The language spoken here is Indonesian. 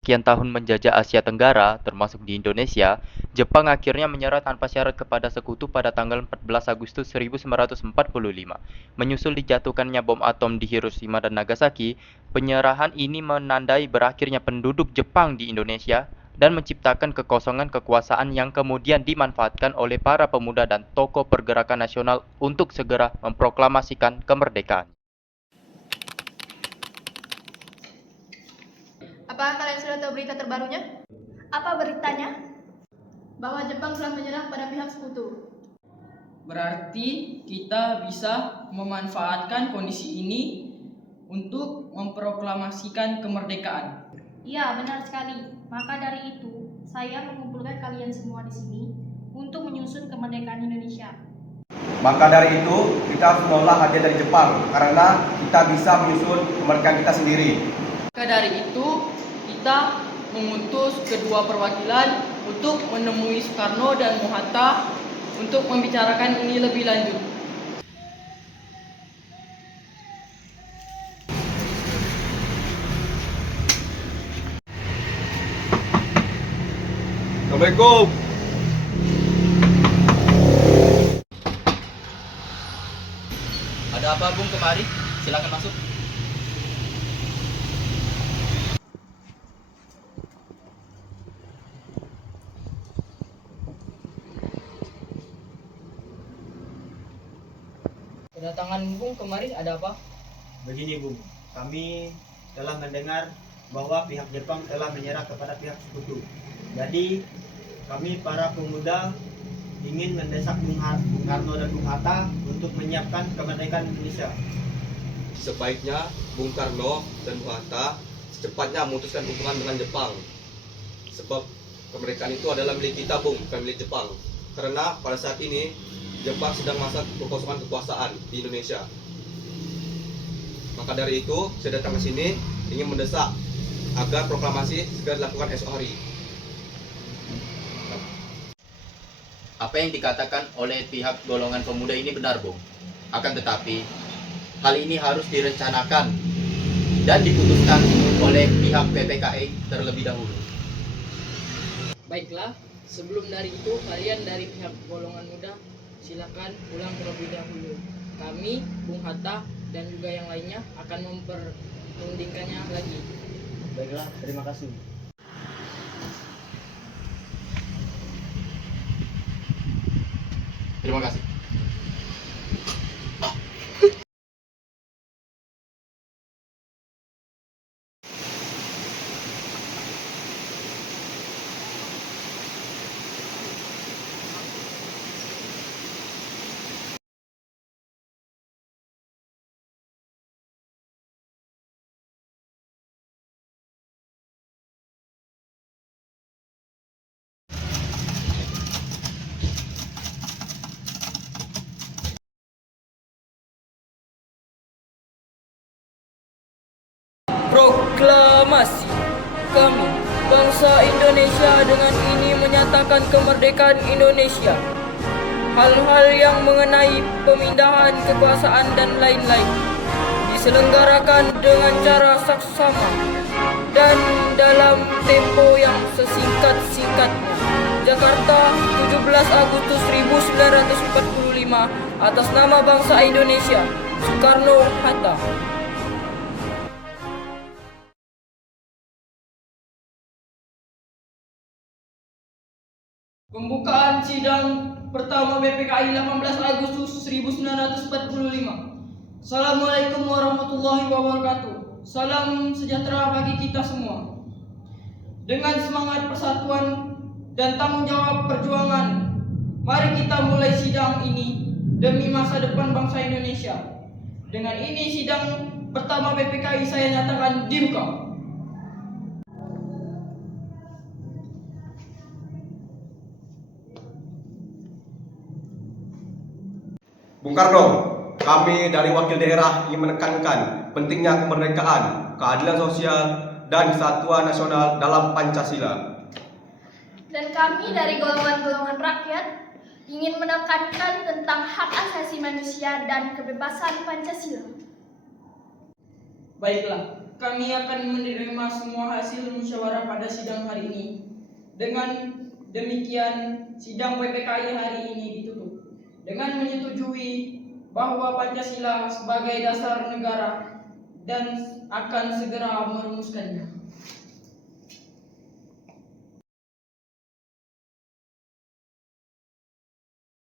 sekian tahun menjajah Asia Tenggara, termasuk di Indonesia, Jepang akhirnya menyerah tanpa syarat kepada sekutu pada tanggal 14 Agustus 1945. Menyusul dijatuhkannya bom atom di Hiroshima dan Nagasaki, penyerahan ini menandai berakhirnya penduduk Jepang di Indonesia dan menciptakan kekosongan kekuasaan yang kemudian dimanfaatkan oleh para pemuda dan tokoh pergerakan nasional untuk segera memproklamasikan kemerdekaan. Apakah kalian sudah tahu berita terbarunya? Apa beritanya? Bahwa Jepang telah menyerah pada pihak sekutu. Berarti kita bisa memanfaatkan kondisi ini untuk memproklamasikan kemerdekaan. Iya, benar sekali. Maka dari itu, saya mengumpulkan kalian semua di sini untuk menyusun kemerdekaan Indonesia. Maka dari itu, kita harus menolak hadiah dari Jepang karena kita bisa menyusun kemerdekaan kita sendiri. Maka dari itu, kita mengutus kedua perwakilan untuk menemui Soekarno dan Muhatta untuk membicarakan ini lebih lanjut. Assalamualaikum. Ada apa, Bung, kemari? Silakan masuk. Kedatangan Bung kemarin ada apa? Begini Bung, kami telah mendengar bahwa pihak Jepang telah menyerah kepada pihak sekutu. Jadi kami para pemuda ingin mendesak Bung Karno dan Bung Hatta untuk menyiapkan kemerdekaan Indonesia. Sebaiknya Bung Karno dan Bung Hatta secepatnya memutuskan hubungan dengan Jepang. Sebab kemerdekaan itu adalah milik kita, Bung, bukan milik Jepang. Karena pada saat ini Jepang sedang masa kekosongan kekuasaan di Indonesia. Maka dari itu, saya datang ke sini ingin mendesak agar proklamasi segera dilakukan esok hari. Apa yang dikatakan oleh pihak golongan pemuda ini benar, Bung. Akan tetapi, hal ini harus direncanakan dan diputuskan oleh pihak PPKI terlebih dahulu. Baiklah, sebelum dari itu kalian dari pihak golongan muda silakan pulang terlebih dahulu. Kami, Bung Hatta dan juga yang lainnya akan memperundingkannya lagi. Baiklah, terima kasih. Terima kasih. Proklamasi. Kami, bangsa Indonesia dengan ini menyatakan kemerdekaan Indonesia. Hal-hal yang mengenai pemindahan kekuasaan dan lain-lain diselenggarakan dengan cara saksama dan dalam tempo yang sesingkat-singkatnya. Jakarta, 17 Agustus 1945, atas nama bangsa Indonesia, Soekarno-Hatta. Pembukaan sidang pertama BPKI 18 Agustus 1945. Assalamualaikum warahmatullahi wabarakatuh. Salam sejahtera bagi kita semua. Dengan semangat persatuan dan tanggung jawab perjuangan, mari kita mulai sidang ini demi masa depan bangsa Indonesia. Dengan ini sidang pertama BPKI saya nyatakan dibuka. Bung Karno, kami dari wakil daerah ingin menekankan pentingnya kemerdekaan, keadilan sosial, dan kesatuan nasional dalam Pancasila. Dan kami dari golongan-golongan rakyat ingin menekankan tentang hak asasi manusia dan kebebasan Pancasila. Baiklah, kami akan menerima semua hasil musyawarah pada sidang hari ini. Dengan demikian, sidang PPKI hari ini ditutup dengan menyetujui bahwa Pancasila sebagai dasar negara dan akan segera merumuskannya.